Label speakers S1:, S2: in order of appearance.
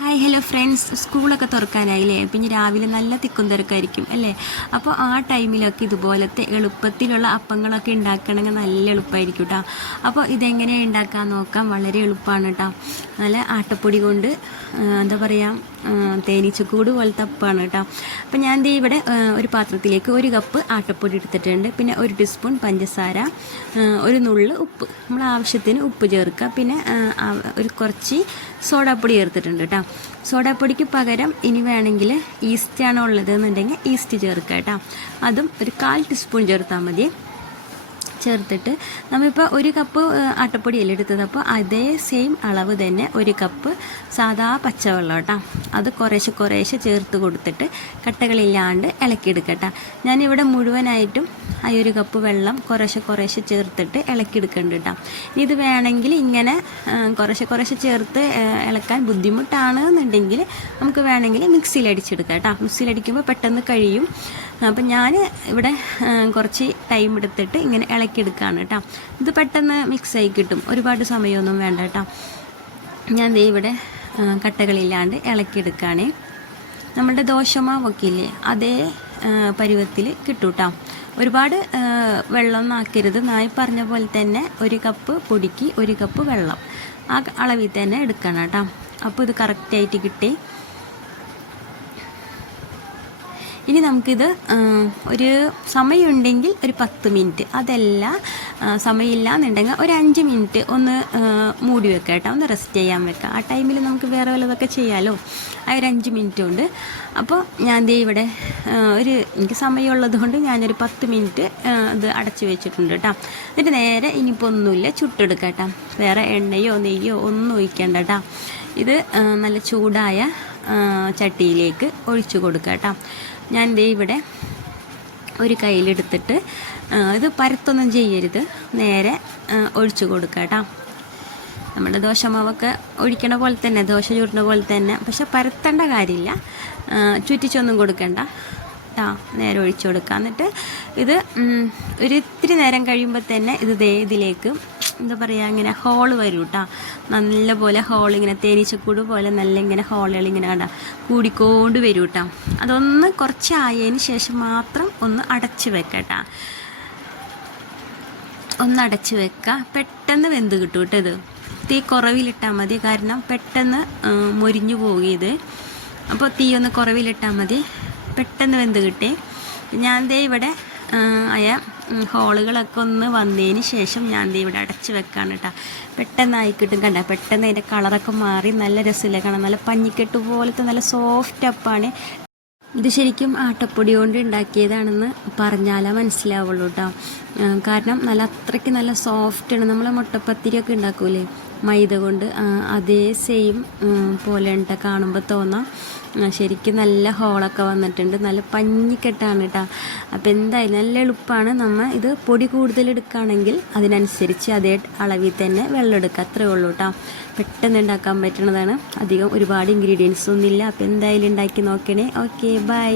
S1: Hi hello friends സ്കൂളൊക്കെ തുറക്കാനായില്ലേ? പിന്നെ രാവിലെ നല്ല തിക്കും തിരക്കായിരിക്കും അല്ലേ? അപ്പോൾ ആ ടൈമിലൊക്കെ ഇതുപോലത്തെ എളുപ്പത്തിലുള്ള അപ്പങ്ങളൊക്കെ ഉണ്ടാക്കണമെങ്കിൽ നല്ല എളുപ്പമായിരിക്കും കേട്ടോ അപ്പോൾ ഇതെങ്ങനെയാണ് ഉണ്ടാക്കാൻ നോക്കാം? വളരെ എളുപ്പമാണ് കേട്ടോ നല്ല ആട്ടപ്പൊടി കൊണ്ട് എന്താ പറയുക തേനീച്ചക്കൂട് പോലത്തെ അപ്പമാണ് കേട്ടോ അപ്പോൾ ഞാൻ ദേ ഇവിടെ ഒരു പാത്രത്തിലേക്ക് ഒരു കപ്പ് ആട്ടപ്പൊടി എടുത്തിട്ടുണ്ട്. പിന്നെ ഒരു ടീസ്പൂൺ പഞ്ചസാര ഒരു നുള്ള് ഉപ്പ്. നമ്മൾ ആവശ്യത്തിന് ഉപ്പ് ചേർക്കുക. പിന്നെ ഒരു കുറച്ച് സോഡാപ്പൊടി ചേർത്തിട്ടുണ്ട് കേട്ടോ സോഡാപ്പൊടിക്ക് പകരം ഇനി വേണമെങ്കിൽ ഈസ്റ്റാണ് ഉള്ളത് എന്നുണ്ടെങ്കിൽ ഈസ്റ്റ് ചേർക്കാം കേട്ടോ. അതും ഒരു കാൽ ടീസ്പൂൺ ചേർത്താൽ മതി. ചേർത്തിട്ട് നമ്മളിപ്പോൾ ഒരു കപ്പ് അട്ടപ്പൊടി എടുത്തത്? അപ്പോൾ അതേ സെയിം അളവ് തന്നെ ഒരു കപ്പ് സാദാ പച്ചവെള്ളം കേട്ടോ. അത് കുറേശ്ശെ കുറേശ്ശെ ചേർത്ത് കൊടുത്തിട്ട് കട്ടകളില്ലാണ്ട് ഇളക്കിയെടുക്കട്ടോ. ഞാനിവിടെ മുഴുവനായിട്ടും ആ ഒരു കപ്പ് വെള്ളം കുറേശ്ശെ കുറേശ്ശെ ചേർത്തിട്ട് ഇളക്കിയെടുക്കുന്നുണ്ട് കേട്ടോ ഇത് വേണമെങ്കിൽ ഇങ്ങനെ കുറേശ്ശെ കുറേശ്ശെ ചേർത്ത് ഇളക്കാൻ ബുദ്ധിമുട്ടാണ് എന്നുണ്ടെങ്കിൽ നമുക്ക് വേണമെങ്കിൽ മിക്സിയിൽ അടിച്ചെടുക്കാം കേട്ടോ. മിക്സിയിൽ അടിക്കുമ്പോൾ പെട്ടെന്ന് കഴിയും. അപ്പം ഞാൻ ഇവിടെ കുറച്ച് ടൈം എടുത്തിട്ട് ഇങ്ങനെ ഇളക്കിയെടുക്കുകയാണ് കേട്ടോ. ഇത് പെട്ടെന്ന് മിക്സ് ആയി കിട്ടും. ഒരുപാട് സമയമൊന്നും വേണ്ട കേട്ടോ. ഞാൻ ദേ ഇവിടെ കട്ടകളില്ലാണ്ട് ഇളക്കിയെടുക്കുകയാണ് നമ്മുടെ ദോശമാവൊക്കെ ഇല്ലേ അതേ പരുവത്തിൽ കിട്ടും കേട്ടോ. ഒരുപാട് വെള്ളം ആക്കരുത് നായി പറഞ്ഞ പോലെ തന്നെ ഒരു കപ്പ് പൊടിക്ക് ഒരു കപ്പ് വെള്ളം. ആ അളവിൽ തന്നെ എടുക്കണം കേട്ടോ. അപ്പോൾ ഇത് കറക്റ്റായിട്ട് കിട്ടി. ഇനി നമുക്കിത് ഒരു സമയമുണ്ടെങ്കിൽ ഒരു പത്ത് മിനിറ്റ്. അതല്ല സമയമില്ല എന്നുണ്ടെങ്കിൽ ഒരു അഞ്ച് മിനിറ്റ് ഒന്ന് മൂടി വെക്കാം കേട്ടോ. ഒന്ന് റെസ്റ്റ് ചെയ്യാൻ വെക്കാം ആ ടൈമിൽ നമുക്ക് വേറെ വല്ലതൊക്കെ ചെയ്യാമല്ലോ ആ ഒരു അഞ്ച് മിനിറ്റ് കൊണ്ട്. അപ്പോൾ ഞാൻ ദേ ഇവിടെ ഒരു എനിക്ക് സമയമുള്ളത് കൊണ്ട് ഞാനൊരു പത്ത് മിനിറ്റ് ഇത് അടച്ചു വെച്ചിട്ടുണ്ട് കേട്ടോ. എന്നിട്ട് നേരെ ഇനിയിപ്പോൾ ഒന്നുമില്ല ചുട്ടെടുക്കാം കേട്ടോ. വേറെ എണ്ണയോ നെയ്യോ ഒന്നും ഒഴിക്കേണ്ട കേട്ടോ. ഇത് നല്ല ചൂടായ ചട്ടിയിലേക്ക് ഒഴിച്ചു കൊടുക്കുക കേട്ടോ. ഞാൻ ദേ ഇവിടെ ഒരു കയ്യിലെടുത്തിട്ട് ഇത് പരത്തൊന്നും ചെയ്യരുത്. നേരെ ഒഴിച്ചു കൊടുക്കുക കേട്ടോ. നമ്മുടെ ദോശമാവൊക്കെ ഒഴിക്കണ പോലെ തന്നെ ദോശ ചുരുന്ന പോലെ തന്നെ. പക്ഷെ പരത്തേണ്ട കാര്യമില്ല. ചുറ്റിച്ചൊന്നും കൊടുക്കണ്ട. ആ നേരെ ഒഴിച്ചു കൊടുക്കുക. എന്നിട്ട് ഇത് ഒരു ഇത്തിരി നേരം കഴിയുമ്പോൾ തന്നെ ഇത് ദേ ഇതിലേക്ക് എന്താ പറയുക ഇങ്ങനെ ഹോൾ വരും കേട്ടോ നല്ല പോലെ ഹോൾ ഇങ്ങനെ തേനീച്ചക്കൂട് പോലെ നല്ല ഇങ്ങനെ ഹോളുകൾ ഇങ്ങനെ കണ്ട കൂടിക്കോണ്ട് വരും കേട്ടോ അതൊന്ന് കുറച്ചായതിന് ശേഷം മാത്രം ഒന്ന് അടച്ച് വെക്കട്ടാ. ഒന്ന് അടച്ച് വെക്കുക പെട്ടെന്ന് വെന്ത് കിട്ടും കേട്ടോ ഇത്. തീ കുറവിലിട്ടാൽ മതി. കാരണം പെട്ടെന്ന് മുരിഞ്ഞു പോകും ഇത് അപ്പോൾ തീ ഒന്ന് കുറവിലിട്ടാൽ മതി. പെട്ടെന്ന് വെന്ത് കിട്ടി. ഞാൻ ദേ ഇവിടെ ആയ ഹോളുകളൊക്കെ ഒന്ന് വന്നതിന് ശേഷം ഞാൻ ഇവിടെ അടച്ച് വെക്കാണ് കേട്ടോ പെട്ടെന്നായി കിട്ടും കണ്ട. പെട്ടെന്ന് അതിന്റെ കളറൊക്കെ മാറി നല്ല രസമില്ല. കാണാം നല്ല പഞ്ഞിക്കെട്ട് പോലത്തെ നല്ല സോഫ്റ്റ് അപ്പാണ്. ഇത് ശരിക്കും ആട്ടപ്പൊടി കൊണ്ട് ഉണ്ടാക്കിയതാണെന്ന് പറഞ്ഞാലേ മനസ്സിലാവുള്ളൂ കേട്ടോ കാരണം നല്ല അത്രയ്ക്ക് നല്ല സോഫ്റ്റാണ്. നമ്മൾ മുട്ടപ്പത്തിരിയൊക്കെ ഉണ്ടാക്കൂലേ? മൈദ കൊണ്ട് അതേ സെയിം പോലെ ഉണ്ട് കാണുമ്പോൾ തോന്നാം. ശരിക്കും നല്ല ഹോളൊക്കെ വന്നിട്ടുണ്ട്. നല്ല പഞ്ഞിക്കെട്ടാണ് കേട്ടോ അപ്പോൾ എന്തായാലും നല്ല എളുപ്പമാണ് നമ്മൾ ഇത് പൊടി കൂടുതൽ എടുക്കുകയാണെങ്കിൽ അതിനനുസരിച്ച് അതേ അളവിൽ തന്നെ വെള്ളം എടുക്കുക. അത്രേ ഉള്ളൂ കേട്ടോ പെട്ടെന്ന് ഉണ്ടാക്കാൻ പറ്റുന്നതാണ് അധികം ഒരുപാട് ഇൻഗ്രീഡിയൻസ് ഒന്നുമില്ല. അപ്പോൾ എന്തായാലും ഉണ്ടാക്കി നോക്കണേ. Okay bye